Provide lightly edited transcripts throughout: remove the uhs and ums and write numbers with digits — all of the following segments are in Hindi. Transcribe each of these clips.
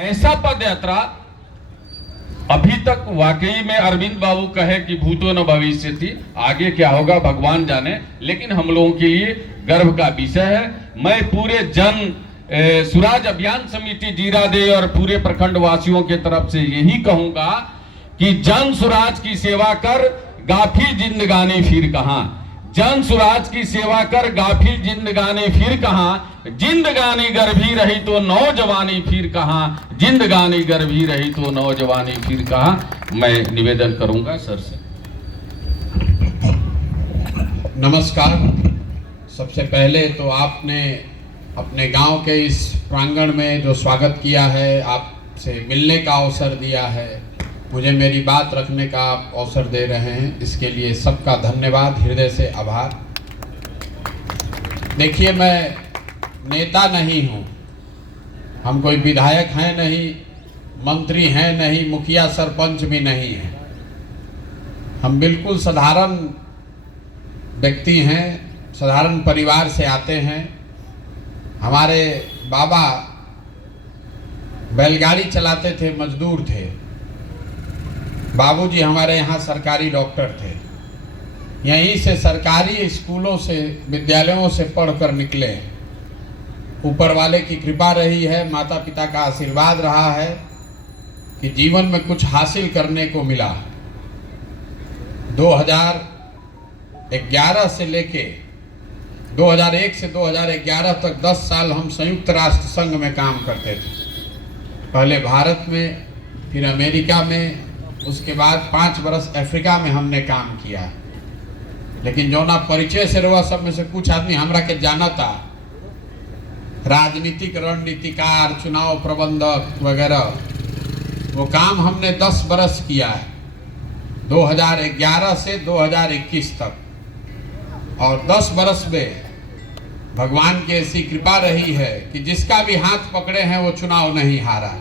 ऐसा पद यात्रा अभी तक वाकई में अरविंद बाबू कहे कि भूतो न भविष्य थी, आगे क्या होगा भगवान जाने, लेकिन हम लोगों के लिए गर्व का विषय है। मैं पूरे जन सुराज अभियान समिति जीरादेई और पूरे प्रखंड वासियों के तरफ से यही कहूंगा कि जन सुराज की सेवा कर, गाफिल जिंदगानी फिर कहां। जन सुराज की सेवा कर, गाफिल जिंदगानी फिर कहां। जिंदगानी गर्भी रही तो नौजवानी फिर कहां। जिंदगानी गर्भी रही तो नौजवानी फिर कहां। मैं निवेदन करूंगा सर से। नमस्कार। सबसे पहले तो आपने अपने गांव के इस प्रांगण में जो स्वागत किया है, आपसे मिलने का अवसर दिया है, मुझे मेरी बात रखने का आप अवसर दे रहे हैं, इसके लिए सबका धन्यवाद, हृदय से आभार। देखिए, मैं नेता नहीं हूँ, हम कोई विधायक हैं नहीं, मंत्री हैं नहीं, मुखिया सरपंच भी नहीं हैं। हम बिल्कुल साधारण व्यक्ति हैं, साधारण परिवार से आते हैं। हमारे बाबा बैलगाड़ी चलाते थे, मजदूर थे। बाबूजी हमारे यहाँ सरकारी डॉक्टर थे। यहीं से सरकारी स्कूलों से, विद्यालयों से पढ़कर निकले। ऊपर वाले की कृपा रही है, माता पिता का आशीर्वाद रहा है कि जीवन में कुछ हासिल करने को मिला। 2011 से लेके 2001 से 2011 तक 10 साल हम संयुक्त राष्ट्र संघ में काम करते थे। पहले भारत में, फिर अमेरिका में, उसके बाद 5 बरस अफ्रीका में हमने काम किया। लेकिन जो ना परिचय से रहा, सब में से कुछ आदमी हमरा के जाना था, राजनीतिक रणनीतिकार, चुनाव प्रबंधक वगैरह, वो काम हमने 10 बरस किया है, 2011 से 2021 तक। और 10 बरस में भगवान की ऐसी कृपा रही है कि जिसका भी हाथ पकड़े हैं वो चुनाव नहीं हारा।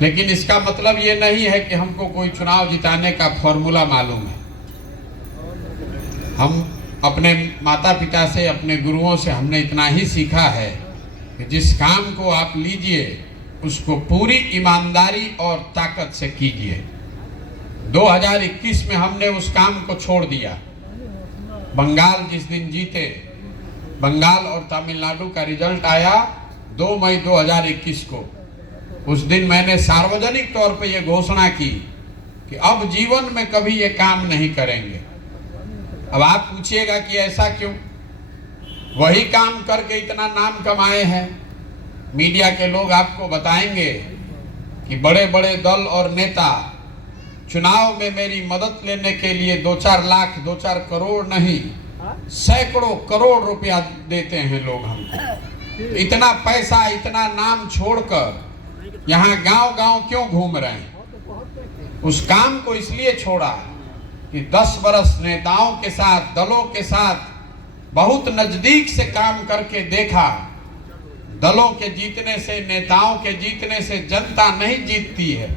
लेकिन इसका मतलब ये नहीं है कि हमको कोई चुनाव जिताने का फॉर्मूला मालूम है। हम अपने माता पिता से, अपने गुरुओं से हमने इतना ही सीखा है कि जिस काम को आप लीजिए उसको पूरी ईमानदारी और ताकत से कीजिए। 2021 में हमने उस काम को छोड़ दिया। बंगाल जिस दिन जीते, बंगाल और तमिलनाडु का रिजल्ट आया 2 मई 2021 को, उस दिन मैंने सार्वजनिक तौर पे ये घोषणा की कि अब जीवन में कभी ये काम नहीं करेंगे। अब आप पूछिएगा कि ऐसा क्यों? वही काम करके इतना नाम कमाए हैं। मीडिया के लोग आपको बताएंगे कि बड़े बड़े दल और नेता चुनाव में मेरी मदद लेने के लिए 2-4 लाख, 2-4 करोड़ नहीं, सैकड़ों करोड़ रुपया देते हैं लोग हमको। इतना पैसा, इतना नाम छोड़कर यहाँ गांव-गांव क्यों घूम रहे हैं? उस काम को इसलिए छोड़ा कि 10 बरस नेताओं के साथ, दलों के साथ बहुत नजदीक से काम करके देखा। दलों के जीतने से, नेताओं के जीतने से जनता नहीं जीतती है।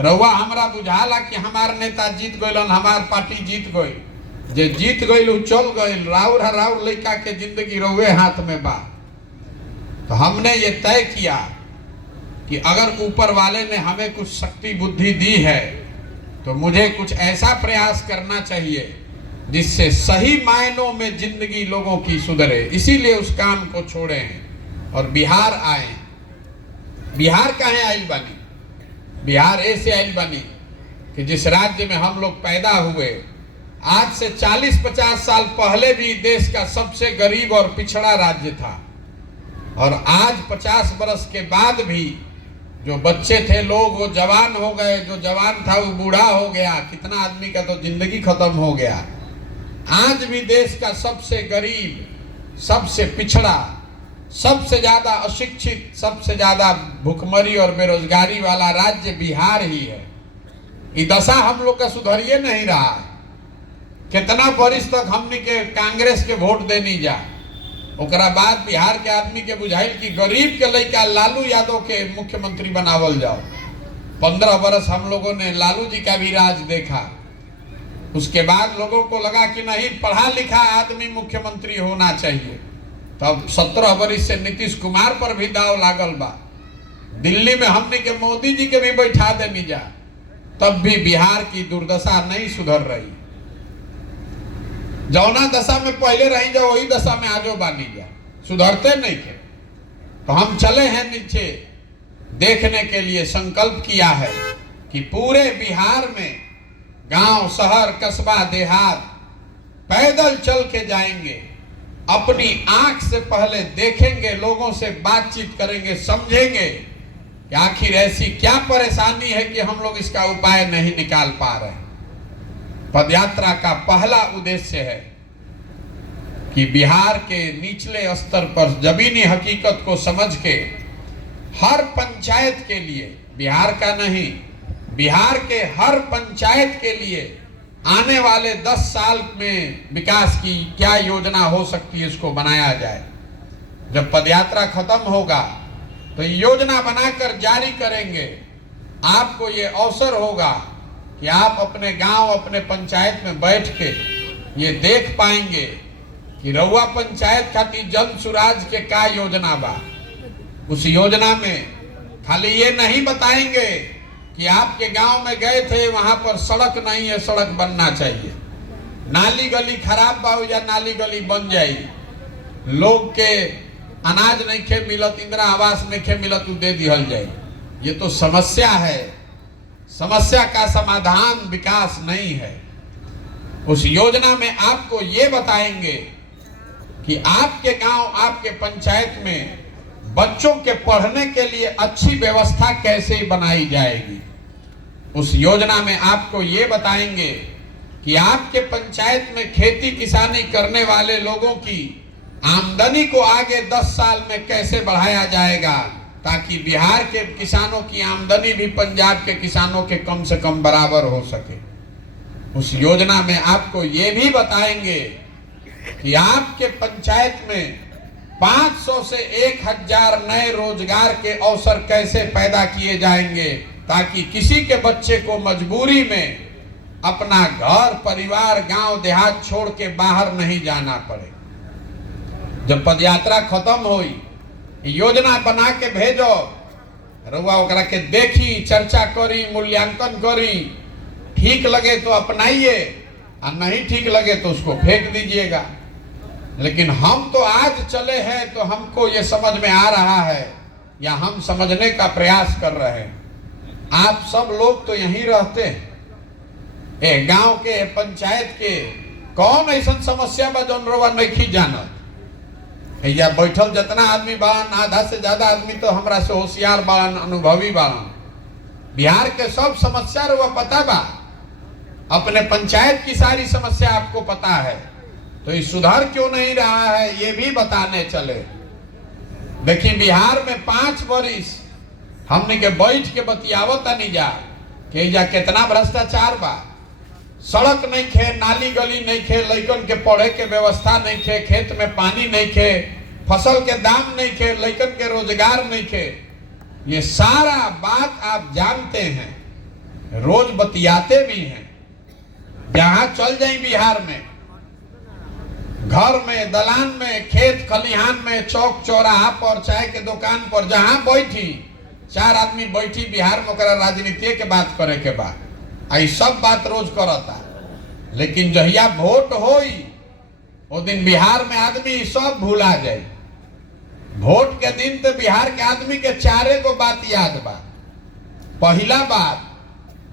रउआ हमरा बुझाला कि हमार नेता जीत गइलन, हमार पार्टी जीत गई। जे जीत गइल चल गइल, राउर लड़का के जिंदगी रउए हाथ में बा। तो हमने ये तय किया कि अगर ऊपर वाले ने हमें कुछ शक्ति बुद्धि दी है तो मुझे कुछ ऐसा प्रयास करना चाहिए जिससे सही मायनों में जिंदगी लोगों की सुधरे। इसीलिए उस काम को छोड़े हैं और बिहार आए। बिहार काहे आइल बानी? बिहार ऐसे आइल बानी कि जिस राज्य में हम लोग पैदा हुए, आज से 40-50 साल पहले भी देश का सबसे गरीब और पिछड़ा राज्य था। और आज 50 बरस के बाद भी जो बच्चे थे लोग वो जवान हो गए, जो जवान था वो बूढ़ा हो गया, कितना आदमी का तो जिंदगी खत्म हो गया। आज भी देश का सबसे गरीब, सबसे पिछड़ा, सबसे ज्यादा अशिक्षित, सबसे ज्यादा भूखमरी और बेरोजगारी वाला राज्य बिहार ही है। ये दशा हम लोग का सुधरिए नहीं रहा है। कितना वर्ष तक हमने के कांग्रेस के वोट देनी जा, ओकरा बाद बिहार के आदमी के बुझाइल कि गरीब के लड़का लालू यादव के मुख्यमंत्री बनावल जाओ। 15 बरस हम लोगों ने लालू जी का भी राज देखा। उसके बाद लोगों को लगा कि नहीं, पढ़ा लिखा आदमी मुख्यमंत्री होना चाहिए। तब 17 बरस से नीतीश कुमार पर भी दाव लागल बा दिल्ली में हमने के मोदी जी के भी बैठा देनी जा, तब भी बिहार की दुर्दशा नहीं सुधर रही। जौना दशा में पहले रही जा वही दशा में आजो बानी जा, सुधरते नहीं थे। तो हम चले हैं नीचे देखने के लिए, संकल्प किया है कि पूरे बिहार में गांव, शहर, कस्बा, देहात पैदल चल के जाएंगे, अपनी आंख से पहले देखेंगे, लोगों से बातचीत करेंगे, समझेंगे कि आखिर ऐसी क्या परेशानी है कि हम लोग इसका उपाय नहीं निकाल पा रहे। पदयात्रा का पहला उद्देश्य है कि बिहार के निचले स्तर पर जमीनी हकीकत को समझ के हर पंचायत के लिए, बिहार का नहीं, बिहार के हर पंचायत के लिए आने वाले 10 साल में विकास की क्या योजना हो सकती है, इसको बनाया जाए। जब पदयात्रा खत्म होगा तो योजना बनाकर जारी करेंगे। आपको ये अवसर होगा कि आप अपने गांव, अपने पंचायत में बैठ के ये देख पाएंगे कि रउआ पंचायत खातिर जन सुराज के का योजना बा। उस योजना में खाली ये नहीं बताएंगे कि आपके गांव में गए थे, वहां पर सड़क नहीं है, सड़क बनना चाहिए, नाली गली खराब बा या नाली गली बन जाई, लोग के अनाज नहीं खे मिलत, इंदिरा आवास नहीं खे मिलत, दे दिहल जाए। ये तो समस्या है, समस्या का समाधान विकास नहीं है। उस योजना में आपको ये बताएंगे कि आपके गांव, आपके पंचायत में बच्चों के पढ़ने के लिए अच्छी व्यवस्था कैसे बनाई जाएगी। उस योजना में आपको ये बताएंगे कि आपके पंचायत में खेती किसानी करने वाले लोगों की आमदनी को आगे 10 साल में कैसे बढ़ाया जाएगा, ताकि बिहार के किसानों की आमदनी भी पंजाब के किसानों के कम से कम बराबर हो सके। उस योजना में आपको ये भी बताएंगे कि आपके पंचायत में 500 से 1000 नए रोजगार के अवसर कैसे पैदा किए जाएंगे, ताकि किसी के बच्चे को मजबूरी में अपना घर, परिवार, गांव, देहात छोड़ के बाहर नहीं जाना पड़े। जब पदयात्रा खत्म हुई, योजना बना के भेजो, रउआ ओकरा के देखी, चर्चा करी, मूल्यांकन करी, ठीक लगे तो अपनाइए और नहीं ठीक लगे तो उसको फेंक दीजिएगा। लेकिन हम तो आज चले हैं तो हमको ये समझ में आ रहा है या हम समझने का प्रयास कर रहे हैं। आप सब लोग तो यहीं रहते हैं, गांव के, पंचायत के, कौन ऐसा समस्या बा जौन रउआ नहीं जानत। या बैठल जितना आदमी बाड़न, आधा से ज्यादा आदमी तो हमरा से होशियार बाड़न, अनुभवी बाड़न। बिहार के सब समस्या रउआ पता बा, अपने पंचायत की सारी समस्या आपको पता है, तो ये सुधार क्यों नहीं रहा है ये भी बताने चले। देखिए बिहार में 5 वर्ष हमने के बैठ के बतियावत नहीं जा कि जा कितना भ्रष्टाचार बा, सड़क नहीं खे, नाली गली नहीं खे, लइकन के पढ़े के व्यवस्था नहीं खे, खेत में पानी नहीं खे, फसल के दाम नहीं खे, लइकन के रोजगार नहीं खे। ये सारा बात आप जानते हैं, रोज बतियाते भी हैं। जहां चल जाए बिहार में, घर में, दलान में, खेत खलिहान में, चौक चौराहा पर, चाय के दुकान पर, जहां बैठी 4 आदमी बैठी बिहार में, ओकरा राजनीति के बात करे के बाद आई सब बात रोज करता। लेकिन जहिया वोट होई वो दिन बिहार में आदमी सब भूला जाए। वोट के दिन तो बिहार के आदमी के 4 गो बात याद बा। पहला बात,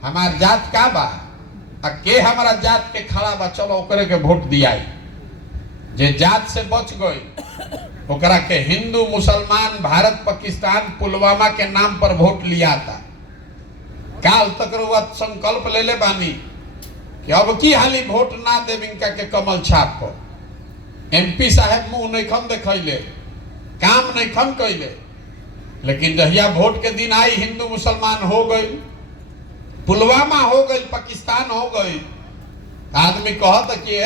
हमार जात का बा, के हमारा जात के खड़ा बा, चलो ओकरे के वोट दिया। जे जात से बच गई ओकरा के हिंदू, मुसलमान, भारत, पाकिस्तान, पुलवामा के नाम पर वोट लिया था। काल तक संकल्प ले ले बानी कि अब की हाली वोट ना देव इनका के कमल छाप पर। MP साहब मुंह नहीं खन देखले, काम नहीं खन कैले, लेकिन जहिया वोट के दिन आई, हिंदू मुसलमान हो गई, पुलवामा हो गई, पाकिस्तान हो गई। आदमी कहता कि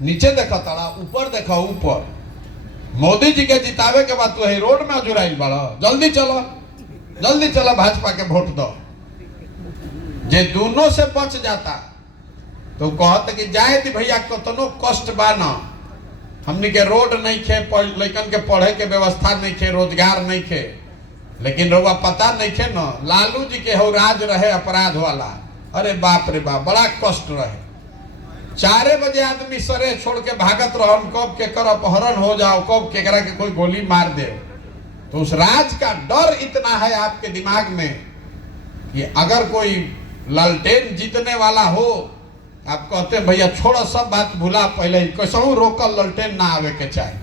नीचे देखा तारा, ऊपर देखा, ऊपर मोदी जी के जितावे के बाद तो रोड में जुड़ाई बड़ा, जल्दी चलो, जल्दी चलो भाजपा के वोट दो। जे दोनों से बच जाता तो कहते कि जाए दी भैया, कतनो कष्ट बा न, हमने के रोड नहीं खे, लइकन के पढ़े के व्यवस्था नहीं खे, रोजगार नहीं खे, लेकिन रउआ पता नहीं थे न, लालू जी के हो राज रहे अपराध वाला, अरे बाप रे बाप, बड़ा कष्ट रहे। 4 बजे आदमी सरे छोड़ के भागत रहन, कब के कर अपहरण हो जाओ, कब के करा के कोई गोली मार दे। तो उस राज का डर इतना है आपके दिमाग में कि अगर कोई लालटेन जीतने वाला हो, आप कहते हैं भैया छोड़ो सब बात भूला, पहले कैसे रोकल लालटेन ना आवे के चाहे।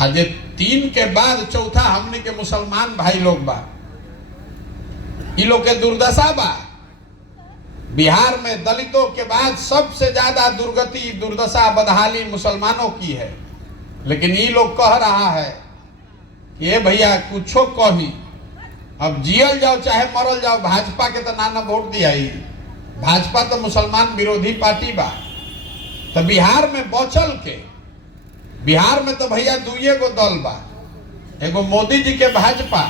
आज 3 के बाद चौथा हमने के मुसलमान भाई लोग बा, इ लोग के दुर्दशा बा। बिहार में दलितों के बाद सबसे ज्यादा दुर्गति, दुर्दशा, बदहाली मुसलमानों की है। लेकिन ये लोग कह रहा है कि ये भैया कुछो कही, अब जियल जाओ चाहे मरल जाओ, भाजपा के तो नाना वोट दिया ही, भाजपा तो मुसलमान विरोधी पार्टी बा। तो बिहार में बचल के, बिहार में तो भैया 2 गो दल बा, एगो मोदी जी के भाजपा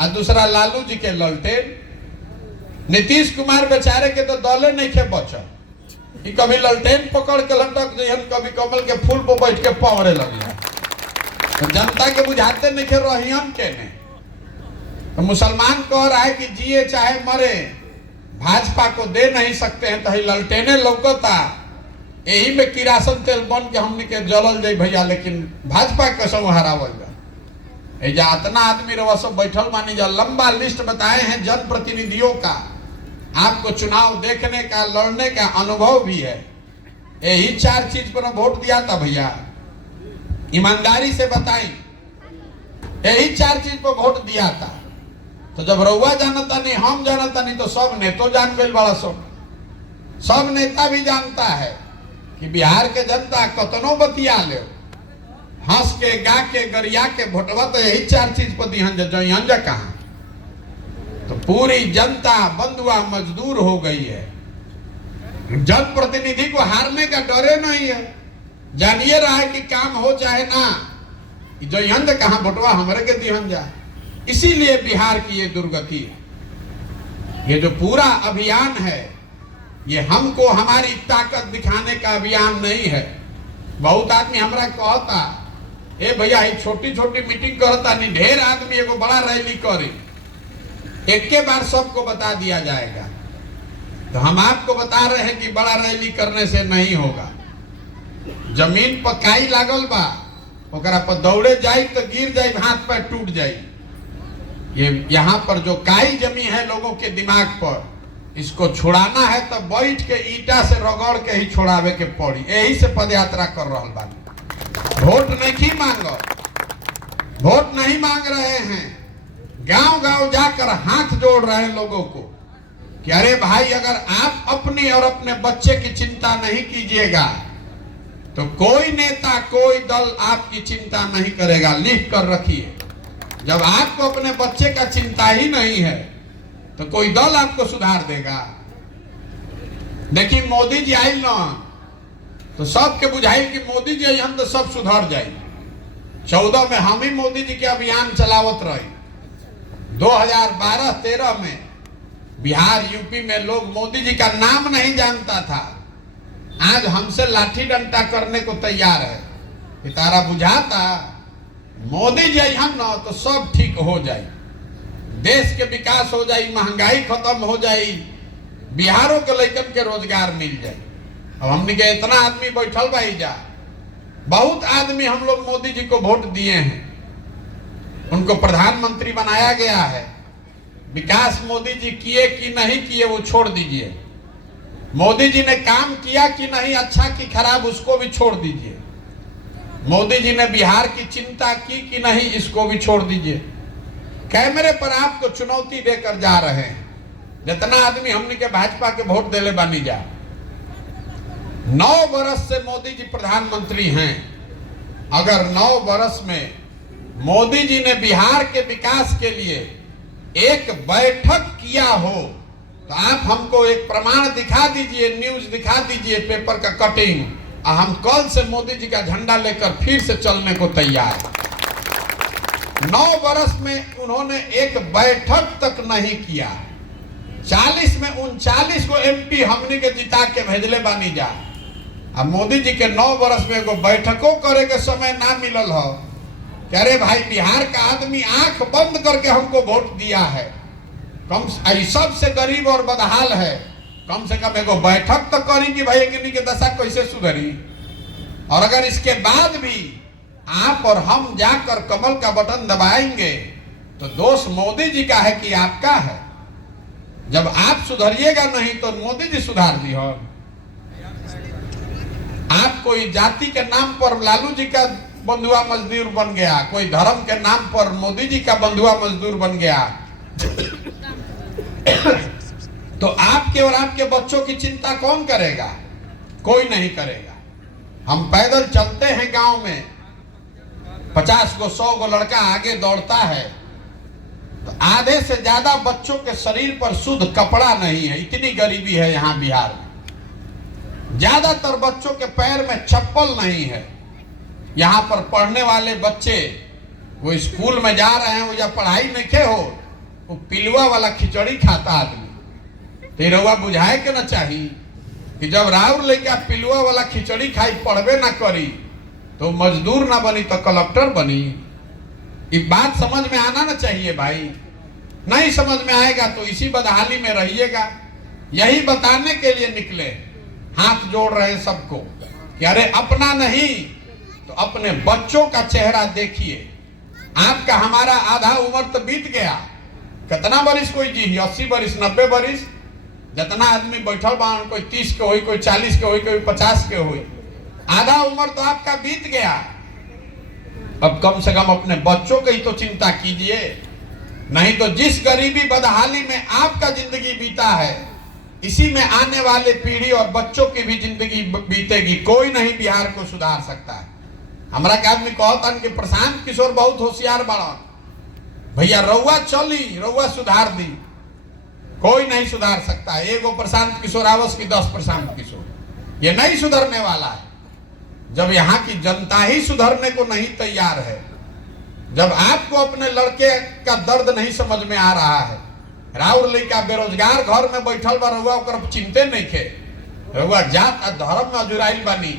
और दूसरा लालू जी के ललटेन। नीतीश कुमार बेचारे के तो दले नहीं के बचल, कभी ललटेन पकड़ के लटक जहन, कभी कमल के फूल पर बैठ के पवरे लगे। तो जनता के बुझाते नहीं के रहियन के ने। तो मुसलमान कह रहा है कि जिए चाहे मरे भाजपा को दे नहीं सकते हैं, तो ललटेने लौकता, यही में किरासन तेल बन के हमने के जलल जाए भैया। लेकिन भाजपा कैसे हरावल जा, इतना आदमी रवा सब बैठल मानी जा, लंबा लिस्ट बताए हैं जनप्रतिनिधियों का। आपको चुनाव देखने का, लड़ने का अनुभव भी है। यही 4 चीज पर वोट दिया था भैया, ईमानदारी से बताई, यही 4 चीज पर वोट दिया था। तो जब रउआ जानता नहीं, हम जानता नहीं, तो सब नेतो जान गए बड़ा। सब नेता भी जानता है कि बिहार के जनता कतनो बतिया ले, हंस के, गा के, गरिया के भोटवा तो यही 4 चीज पर दिहन जा कहा। तो पूरी जनता बंधुआ मजदूर हो गई है। जनप्रतिनिधि को हारने का डरे नहीं है, जानिए रहा है कि काम हो चाहे ना, जो यंद कहा भोटवा हमारे के दिहन जा। इसीलिए बिहार की ये दुर्गति है। ये जो पूरा अभियान है, ये हमको हमारी ताकत दिखाने का अभियान नहीं है। बहुत आदमी हमरा कहता, ए भैया ये छोटी छोटी मीटिंग करता नहीं, ढेर आदमी एगो बड़ा रैली करे, एक के बार सबको बता दिया जाएगा। तो हम आपको बता रहे हैं कि बड़ा रैली करने से नहीं होगा। जमीन पर काई लागल बा, ओकरा पर दौड़े जाए तो गिर जाए, हाथ पैर टूट जाए। ये यहाँ पर जो काई जमी है लोगों के दिमाग पर, इसको छुड़ाना है तो बैठ के ईटा से रगड़ के ही छोड़ावे के पड़ी। यही से पदयात्रा कर रहा बानी। वोट नहीं मांगो, वोट नहीं मांग रहे हैं, गांव गांव जाकर हाथ जोड़ रहे हैं लोगों को कि अरे भाई, अगर आप अपनी और अपने बच्चे की चिंता नहीं कीजिएगा तो कोई नेता, कोई दल आपकी चिंता नहीं करेगा। लिख कर रखिए, जब आपको अपने बच्चे का चिंता ही नहीं है तो कोई दल आपको सुधार देगा। देखिए मोदी जी आये ना तो सबके बुझाई कि मोदी जी आई हम तो सब सुधर जाए। 14 में हम ही मोदी जी के अभियान चलावत रहे। 2012-13 में बिहार, यूपी में लोग मोदी जी का नाम नहीं जानता था। आज हमसे लाठी डंडा करने को तैयार है कि तारा बुझाता मोदी जी हम ना तो सब ठीक हो जाए, देश के विकास हो जाए, महंगाई खत्म हो जाए, बिहारों के लड़कन के रोजगार मिल जाए। अब हमने के इतना आदमी बैठल भाई जा, बहुत आदमी हम लोग मोदी जी को वोट दिए हैं, उनको प्रधानमंत्री बनाया गया है। विकास मोदी जी किए कि नहीं किए वो छोड़ दीजिए, मोदी जी ने काम किया कि नहीं, अच्छा कि खराब, उसको भी छोड़ दीजिए। मोदी जी ने बिहार की चिंता की कि नहीं, इसको भी छोड़ दीजिए। कैमरे पर आपको चुनौती देकर जा रहे हैं। जितना आदमी हमने के भाजपा के वोट देले बानी जा, 9 वर्ष से मोदी जी प्रधानमंत्री हैं। अगर 9 वर्ष में मोदी जी ने बिहार के विकास के लिए एक बैठक किया हो तो आप हमको एक प्रमाण दिखा दीजिए, न्यूज दिखा दीजिए, पेपर का कटिंग, और हम कल से मोदी जी का झंडा लेकर फिर से चलने को तैयार। 9 वर्ष में उन्होंने एक बैठक तक नहीं किया। 40 में 39 को एमपी हमने के जिता के भेजले बानी जा। अब मोदी जी के 9 वर्ष में एगो बैठकों करे के समय ना मिलल हो कि अरे भाई बिहार का आदमी आंख बंद करके हमको वोट दिया है, सबसे गरीब और बदहाल है, कम से कम एगो बैठक तो करी कि भाई एकनी के दशा कैसे सुधरी। और अगर इसके बाद भी आप और हम जाकर कमल का बटन दबाएंगे तो दोष मोदी जी का है कि आपका है। जब आप सुधरिएगा नहीं तो मोदी जी सुधार दी हो। आप कोई जाति के नाम पर लालू जी का बंधुआ मजदूर बन गया, कोई धर्म के नाम पर मोदी जी का बंधुआ मजदूर बन गया, तो आपके और आपके बच्चों की चिंता कौन करेगा? कोई नहीं करेगा। हम पैदल चलते हैं गांव में, 50 को 100 को लड़का आगे दौड़ता है, तो आधे से ज्यादा बच्चों के शरीर पर शुद्ध कपड़ा नहीं है। इतनी गरीबी है यहाँ बिहार में। ज्यादातर बच्चों के पैर में चप्पल नहीं है। यहाँ पर पढ़ने वाले बच्चे वो स्कूल में जा रहे हैं, वो या पढ़ाई में के हो, वो पिलुआ वाला खिचड़ी खाता आदमी। तेरवा बुझाए के ना चाहिए कि जब राउर लेके पिलुआ वाला खिचड़ी खाई, पढ़बे ना करी, तो मजदूर ना बनी तो कलेक्टर बनी। ये बात समझ में आना ना चाहिए भाई। नहीं समझ में आएगा तो इसी बदहाली में रहिएगा। यही बताने के लिए निकले, हाथ जोड़ रहे हैं सबको कि अरे अपना नहीं तो अपने बच्चों का चेहरा देखिए। आपका हमारा आधा उम्र तो बीत गया। कितना बरिस कोई जी, 80 बरिस 90 बरिस, जितना आदमी बैठल बा, कोई 30 के हुई, कोई 40 के हुई, कोई 50 के हुई। आधा उम्र तो आपका बीत गया। अब कम से कम अपने बच्चों की तो चिंता कीजिए। नहीं तो जिस गरीबी बदहाली में आपका जिंदगी बीता है, इसी में आने वाले पीढ़ी और बच्चों की भी जिंदगी बीतेगी। कोई नहीं बिहार को सुधार सकता है। हमारा के आदमी कहता कि प्रशांत किशोर बहुत होशियार बड़ा, भैया रउआ चली, रउआ सुधार दी। कोई नहीं सुधार सकता है। एगो प्रशांत किशोर आवस की 10 प्रशांत किशोर, ये नहीं सुधरने वाला है। जब यहाँ की जनता ही सुधरने को नहीं तैयार है, जब आपको अपने लड़के का दर्द नहीं समझ में आ रहा है, राउर लड़का बेरोजगार घर में बैठल बा, रउआ ओकर चिंते नहीं खे, रउआ जात आ धर्म में अजुराइल बानी,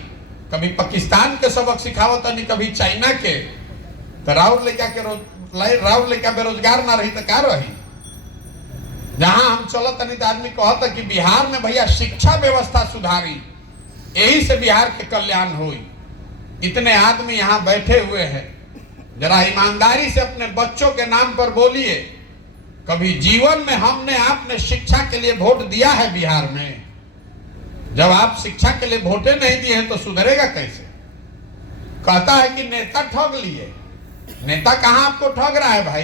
कभी पाकिस्तान के सबक सिखावत नहीं, कभी चाइना के, तो राउर लड़का बेरोजगार ना रही तो का रही। जहां हम चलत नहीं तो आदमी कहता कि बिहार में भैया शिक्षा व्यवस्था सुधारी, यही से बिहार के कल्याण हुई। इतने आदमी यहाँ बैठे हुए हैं, जरा ईमानदारी से अपने बच्चों के नाम पर बोलिए, कभी जीवन में हमने आपने शिक्षा के लिए वोट दिया है बिहार में? जब आप शिक्षा के लिए वोटे नहीं दिए हैं तो सुधरेगा कैसे? कहता है कि नेता ठग लिए। नेता कहां आपको ठग रहा है भाई?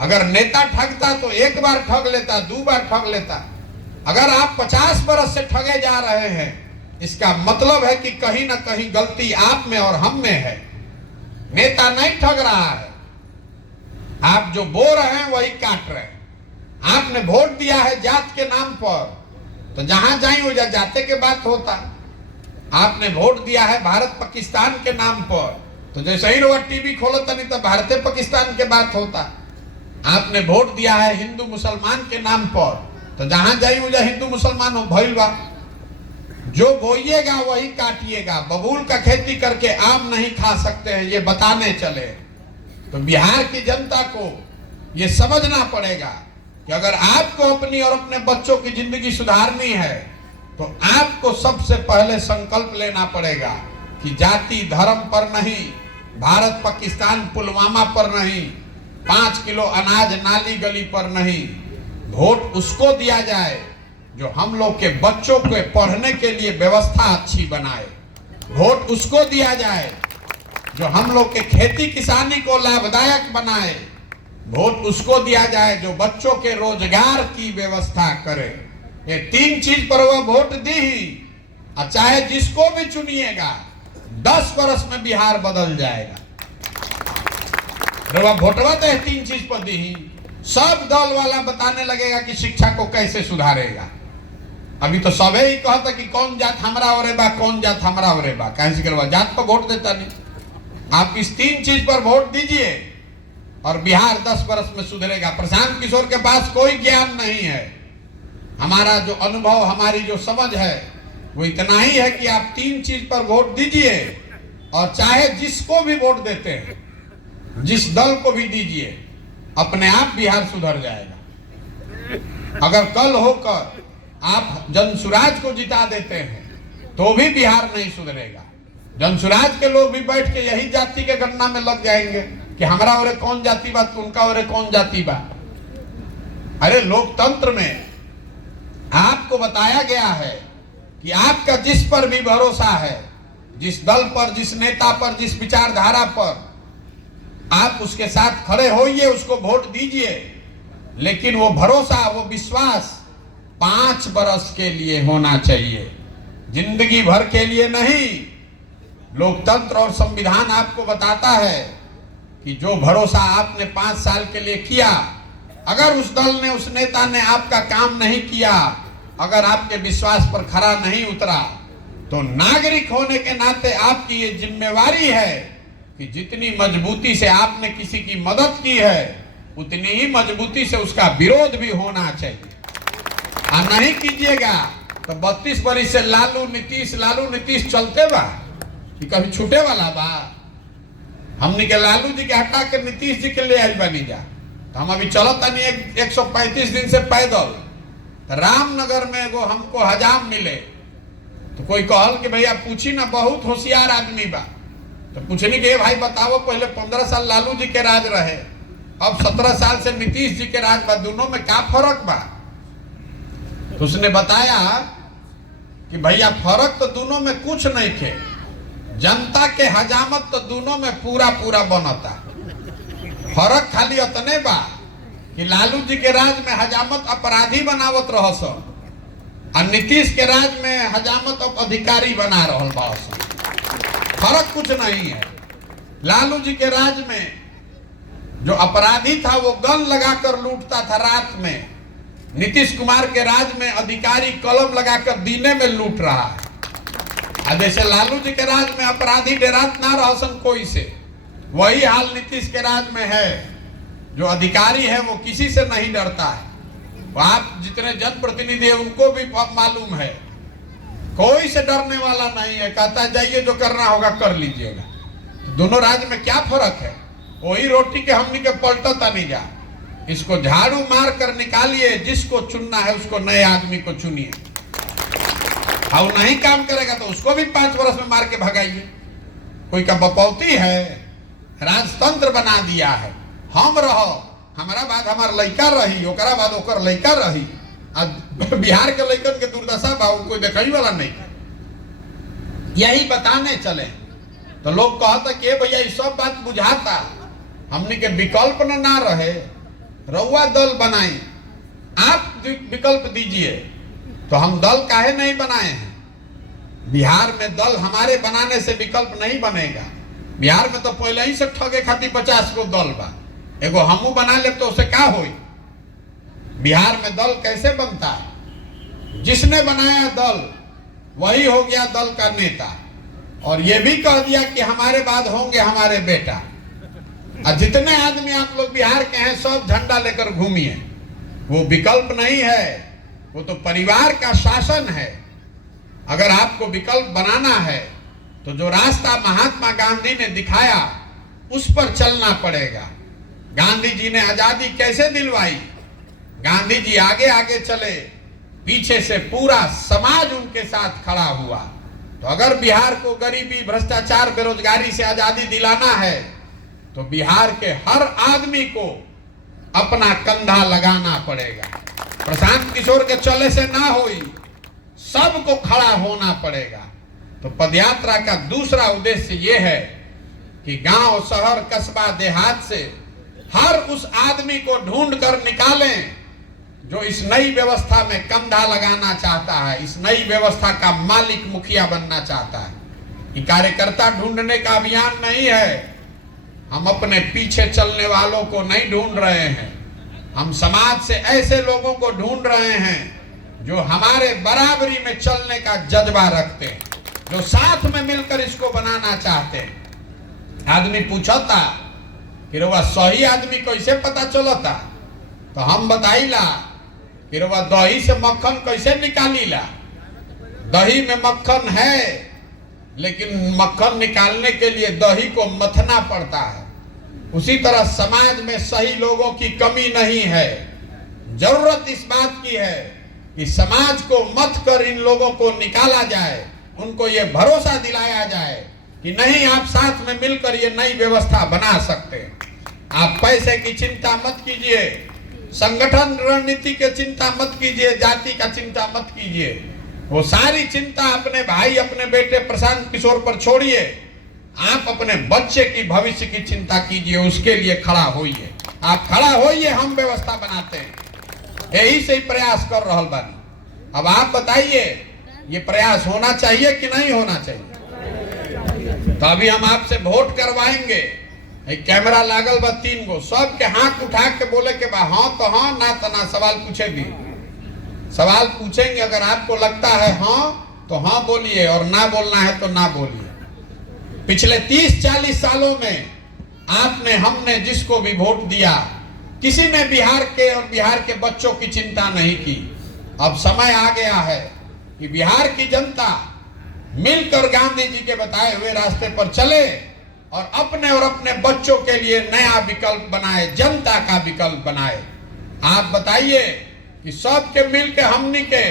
अगर नेता ठगता तो एक बार ठग लेता, 2 बार ठग लेता। अगर आप 50 बरस से ठगे जा रहे हैं, इसका मतलब है कि कहीं ना कहीं गलती आप में और हम में है। नेता नहीं ठग रहा है, आप जो बो रहे हैं वही काट रहे हैं। आपने वोट दिया है जात के नाम पर, तो जहां जाए वो जाते के बात होता। आपने वोट दिया है भारत पाकिस्तान के नाम पर, तो जैसे ही रोज टीवी खोलता नहीं तो भारत पाकिस्तान के बात होता। आपने वोट दिया है हिंदू मुसलमान के नाम पर, तो जहां जाए वो हिंदू मुसलमान हो भइल बा। जो बोइएगा वही काटिएगा। बबूल का खेती करके आम नहीं खा सकते हैं, ये बताने चले। तो बिहार की जनता को ये समझना पड़ेगा कि अगर आपको अपनी और अपने बच्चों की जिंदगी सुधारनी है तो आपको सबसे पहले संकल्प लेना पड़ेगा कि जाति धर्म पर नहीं, भारत पाकिस्तान पुलवामा पर नहीं, 5 किलो अनाज नाली गली पर नहीं। वोट उसको दिया जाए जो हम लोग के बच्चों के पढ़ने के लिए व्यवस्था अच्छी बनाए। वोट उसको दिया जाए जो हम लोग के खेती किसानी को लाभदायक बनाए। वोट उसको दिया जाए जो बच्चों के रोजगार की व्यवस्था करे। ये 3 चीज पर वह वोट दी ही, और चाहे जिसको भी चुनिएगा 10 वर्ष में बिहार बदल जाएगा। वोटवा तो 3 चीज पर दी ही, सब दल वाला बताने लगेगा कि शिक्षा को कैसे सुधारेगा। अभी तो सबे ही कहता कि कौन जात हमरा ओरे बा, कौन जात हमरा ओरे बा, कैसे करवा जात पर वोट देता नहीं। आप इस 3 चीज पर वोट दीजिए और बिहार 10 वर्ष में सुधरेगा। प्रशांत किशोर के पास कोई ज्ञान नहीं है। हमारा जो अनुभव, हमारी जो समझ है वो इतना ही है कि आप 3 चीज पर वोट दीजिए और चाहे जिसको भी वोट देते हैं जिस दल को भी दीजिए, अपने आप बिहार सुधर जाएगा। अगर कल होकर आप जनसुराज को जिता देते हैं तो भी बिहार नहीं सुधरेगा। जनसुराज के लोग भी बैठ के यही जाति के गणना में लग जाएंगे कि हमारा और कौन जाति बा, उनका और कौन जाति बा। अरे लोकतंत्र में आपको बताया गया है कि आपका जिस पर भी भरोसा है, जिस दल पर, जिस नेता पर, जिस विचारधारा पर, आप उसके साथ खड़े होइए, उसको वोट दीजिए, लेकिन वो भरोसा, वो विश्वास 5 बरस के लिए होना चाहिए, जिंदगी भर के लिए नहीं। लोकतंत्र और संविधान आपको बताता है कि जो भरोसा आपने 5 साल के लिए किया, अगर उस दल ने, उस नेता ने आपका काम नहीं किया, अगर आपके विश्वास पर खरा नहीं उतरा, तो नागरिक होने के नाते आपकी ये जिम्मेवारी है कि जितनी मजबूती से आपने किसी की मदद की है, उतनी ही मजबूती से उसका विरोध भी होना चाहिए। और नहीं कीजिएगा तो 32 बरिस से लालू नीतीश चलते बा कि कभी छूटे वाला बा। हमने के लालू जी के हटा के नीतीश जी के ले आई बनी जा, तो हम अभी चलता नहीं 135 दिन से पैदल। रामनगर में एगो हमको हजाम मिले, तो कोई कहल कि भैया पूछी ना, बहुत होशियार आदमी बा। तो पूछनी कि भाई बताओ, पहले 15 साल लालू जी के राज रहे, अब 17 साल से नीतीश जी के राज बा, दोनों में क्या फर्क बा? तो उसने बताया कि भैया फर्क तो दोनों में कुछ नहीं थे, जनता के हजामत तो दोनों में पूरा पूरा बनता। फर्क खाली उतने बा कि लालू जी के राज में हजामत अपराधी बनावत रहस और नीतीश के राज में हजामत अधिकारी बना रहल बा। फर्क कुछ नहीं है। लालू जी के राज में जो अपराधी था वो गन लगाकर लूटता था रात में, नीतीश कुमार के राज में अधिकारी कलम लगाकर दीने में लूट रहा है। जैसे लालू जी के राज में अपराधी डरात ना रहसन कोई से, वही हाल नीतीश के राज में है। जो अधिकारी है वो किसी से नहीं डरता है। आप जितने जनप्रतिनिधि है उनको भी मालूम है, कोई से डरने वाला नहीं है। कहता है जाइए जो करना होगा कर लीजिएगा। तो दोनों राज्य में क्या फर्क है? वही रोटी के हमनी के पलटता नहीं जा। इसको झाड़ू मार कर निकालिए, जिसको चुनना है उसको, नए आदमी को चुनिए। और नहीं काम करेगा तो उसको भी 5 वर्ष में मार के भगाइए। कोई का बपौती है, राजतंत्र बना दिया है। हम रहो, हमारा बाद हमार लड़का रही, ओकरा बाद ओकर लड़का रही। बिहार के लड़कन के दुर्दशा बा, कोई देखई वाला नहीं। यही बताने चले तो लोग कहता कि भैया ये सब बात बुझाता, हमने के विकल्प ना रहे, रउआ दल बनाई, आप विकल्प दीजिए। तो हम दल काहे नहीं बनाए हैं? बिहार में दल हमारे बनाने से विकल्प नहीं बनेगा। बिहार में तो पहले ही से ठगे खातिर 50 को दल बा, एगो हमू बना ले तो उसे क्या होई? बिहार में दल कैसे बनता है? जिसने बनाया दल वही हो गया दल का नेता, और ये भी कह दिया कि हमारे बाद होंगे हमारे बेटा। और जितने आदमी आप लोग बिहार के हैं सब झंडा लेकर घूमिए, वो विकल्प नहीं है, वो तो परिवार का शासन है। अगर आपको विकल्प बनाना है तो जो रास्ता महात्मा गांधी ने दिखाया उस पर चलना पड़ेगा। गांधी जी ने आजादी कैसे दिलवाई? गांधी जी आगे आगे चले, पीछे से पूरा समाज उनके साथ खड़ा हुआ। तो अगर बिहार को गरीबी, भ्रष्टाचार, बेरोजगारी से आजादी दिलाना है तो बिहार के हर आदमी को अपना कंधा लगाना पड़ेगा। प्रशांत किशोर के चले से ना होई, सबको खड़ा होना पड़ेगा। तो पदयात्रा का दूसरा उद्देश्य यह है कि गांव, शहर, कस्बा, देहात से हर उस आदमी को ढूंढ कर निकालें जो इस नई व्यवस्था में कंधा लगाना चाहता है, इस नई व्यवस्था का मालिक, मुखिया बनना चाहता है। ये कार्यकर्ता ढूंढने का अभियान नहीं है। हम अपने पीछे चलने वालों को नहीं ढूंढ रहे हैं, हम समाज से ऐसे लोगों को ढूंढ रहे हैं जो हमारे बराबरी में चलने का जज्बा रखते हैं, जो साथ में मिलकर इसको बनाना चाहते हैं। आदमी पूछा था कि वह सही आदमी कैसे पता चलता? तो हम बताइला कि वह दही से मक्खन कैसे निकालीला। दही में मक्खन है, लेकिन मक्खन निकालने के लिए दही को मथना पड़ता है। उसी तरह समाज में सही लोगों की कमी नहीं है। जरूरत इस बात की है कि समाज को मत कर इन लोगों को निकाला जाए, उनको ये भरोसा दिलाया जाए कि नहीं, आप साथ में मिलकर ये नई व्यवस्था बना सकते हैं। आप पैसे की चिंता मत कीजिए, संगठन रणनीति की चिंता मत कीजिए, जाति का चिंता मत कीजिए। वो सारी चिंता अपने भाई, अपने बेटे प्रशांत किशोर पर छोड़िए। आप अपने बच्चे की भविष्य की चिंता कीजिए, उसके लिए खड़ा होइए। आप खड़ा होइए, हम व्यवस्था बनाते हैं। यही से ही प्रयास कर रहल बानी। अब आप बताइए, ये प्रयास होना चाहिए कि नहीं होना चाहिए? तो अभी हम आपसे वोट करवाएंगे। एक कैमरा लागल बा 3 गो, सब के हाथ उठा के बोले के बा हाँ तो हाँ, ना तो ना। सवाल पूछे भी, सवाल पूछेंगे। अगर आपको लगता है हाँ तो हाँ बोलिए, और ना बोलना है तो ना बोलिए। पिछले 30-40 सालों में आपने, हमने जिसको भी वोट दिया, किसी ने बिहार के और बिहार के बच्चों की चिंता नहीं की। अब समय आ गया है कि बिहार की जनता मिलकर गांधी जी के बताए हुए रास्ते पर चले और अपने बच्चों के लिए नया विकल्प बनाए, जनता का विकल्प बनाए। आप बताइए कि सबके मिल के हमनी के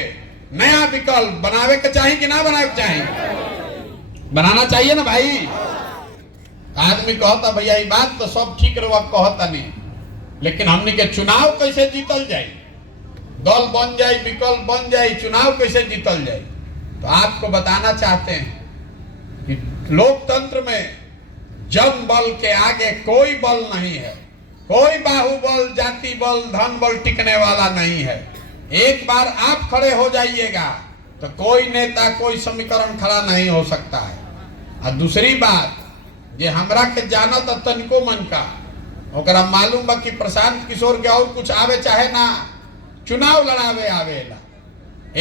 नया विकल्प बनावे के चाहिए कि ना बनावे के चाहिए? बनाना चाहिए ना भाई। आदमी कहता भैया ये बात तो सब ठीक रहो, कहता नहीं, लेकिन हमनी के चुनाव कैसे जीतल जाए? दल बन जाए, विकल्प बन जाए, चुनाव कैसे जीतल जाए? तो आपको बताना चाहते हैं कि लोकतंत्र में जन बल के आगे कोई बल नहीं है। कोई बाहुबल, जाति बल, धन बल टिकने वाला नहीं है। एक बार आप खड़े हो जाइएगा तो कोई नेता, कोई समीकरण खड़ा नहीं हो सकता है। और दूसरी बात, जे हमरा के जानत तनिको मन का, ओकरा मालूम बा कि प्रशांत किशोर के और कुछ आवे चाहे ना, चुनाव लड़ावे आवेला।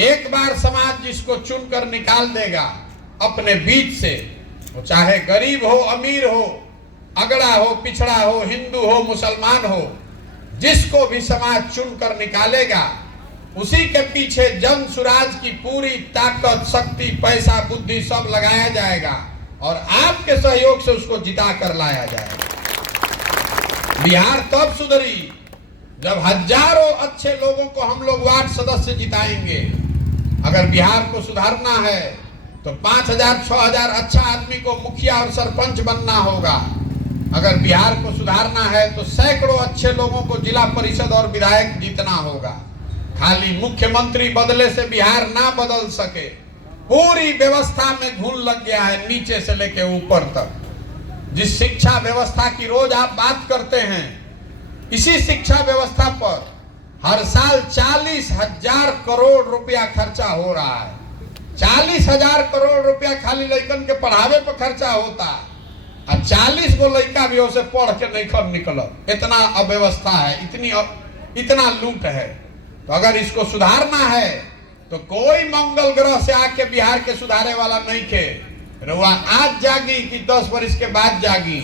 एक बार समाज जिसको चुनकर निकाल देगा अपने बीच से, वो चाहे गरीब हो, अमीर हो, अगड़ा हो, पिछड़ा हो, हिंदू हो, मुसलमान हो, जिसको भी समाज चुनकर निकालेगा, उसी के पीछे जन सुराज की पूरी ताकत, शक्ति, पैसा, बुद्धि सब लगाया जाएगा और आपके सहयोग से उसको जिता कर लाया जाएगा। बिहार तब सुधरी जब हजारों अच्छे लोगों को हम लोग वार्ड सदस्य जिताएंगे। अगर बिहार को सुधारना है तो 5,000-6,000 अच्छा आदमी को मुखिया और सरपंच बनना होगा। अगर बिहार को सुधारना है तो सैकड़ों अच्छे लोगों को जिला परिषद और विधायक जीतना होगा। खाली मुख्यमंत्री बदले से बिहार ना बदल सके। पूरी व्यवस्था में घुन लग गया है, नीचे से लेके ऊपर तक। जिस शिक्षा व्यवस्था की रोज आप बात करते हैं, इसी शिक्षा व्यवस्था पर हर साल 40,000 करोड़ रुपया खर्चा हो रहा है। 40,000 करोड़ रुपया खाली लड़कन के पढ़ावे पर खर्चा होता है, और 40 गो लड़का भी उसे पढ़ के नहीं खर निकल। इतना अव्यवस्था है, इतना लूट है। तो अगर इसको सुधारना है तो कोई मंगल ग्रह से आके बिहार के सुधारे वाला नहीं थे। रुआ आज जागी कि 10 वर्ष के बाद जागी,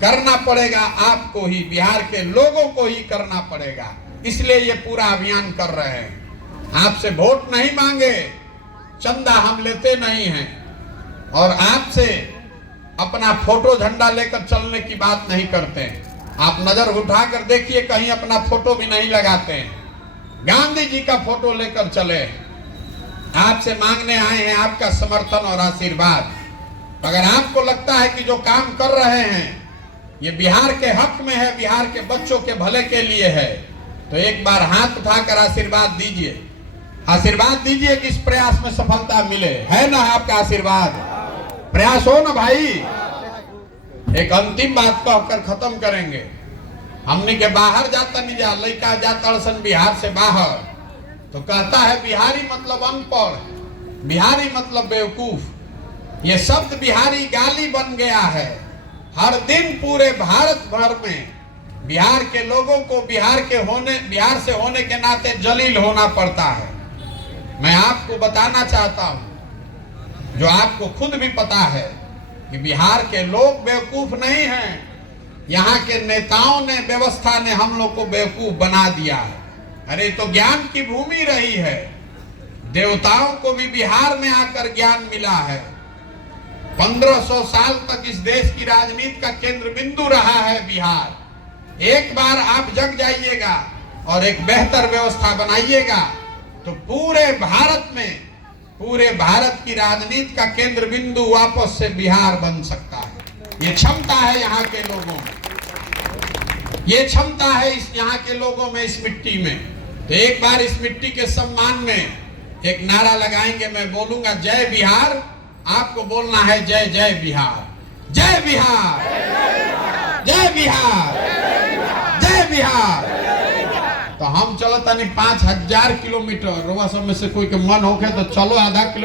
करना पड़ेगा आपको ही, बिहार के लोगों को ही करना पड़ेगा। इसलिए ये पूरा अभियान कर रहे हैं। आपसे वोट नहीं मांगे, चंदा हम लेते नहीं हैं, और आपसे अपना फोटो झंडा लेकर चलने की बात नहीं करते हैं। आप नजर उठाकर देखिए, कहीं अपना फोटो भी नहीं लगाते हैं। गांधी जी का फोटो लेकर चले। आपसे मांगने आए हैं आपका समर्थन और आशीर्वाद। अगर आपको लगता है कि जो काम कर रहे हैं ये बिहार के हक में है, बिहार के बच्चों के भले के लिए है, तो एक बार हाथ उठाकर आशीर्वाद दीजिए। आशीर्वाद दीजिए कि इस प्रयास में सफलता मिले। है ना आपका आशीर्वाद? प्रयास हो ना भाई। एक अंतिम बात कहकर खत्म करेंगे। हमने के बाहर जाता नहीं, जा लड़का जाता सन बिहार से बाहर, तो कहता है बिहारी मतलब अनपढ़, बिहारी मतलब बेवकूफ। ये शब्द बिहारी गाली बन गया है। हर दिन पूरे भारत भर में बिहार के लोगों को बिहार से होने के नाते जलील होना पड़ता है। मैं आपको बताना चाहता हूं, जो आपको खुद भी पता है, कि बिहार के लोग बेवकूफ नहीं हैं। यहाँ के नेताओं ने, व्यवस्था ने हम लोग को बेवकूफ बना दिया है। अरे तो ज्ञान की भूमि रही है। देवताओं को भी बिहार में आकर ज्ञान मिला है। 1500 साल तक इस देश की राजनीति का केंद्र बिंदु रहा है बिहार। एक बार आप जग जाइएगा और एक बेहतर व्यवस्था बनाइएगा तो पूरे भारत की राजनीति का केंद्र बिंदु वापस से बिहार बन सकता है। ये क्षमता है यहाँ के लोगों में, ये क्षमता है यहाँ के लोगों में, इस मिट्टी में। तो एक बार इस मिट्टी के सम्मान में एक नारा लगाएंगे। मैं बोलूंगा जय बिहार, आपको बोलना है जय जय बिहार, जय बिहार, जय बिहार, जय बिहार। तो हम चलो तनी 5000 किलोमीटर, रोवा सब में से कोई के मन होके तो चलो आधा किलोमीटर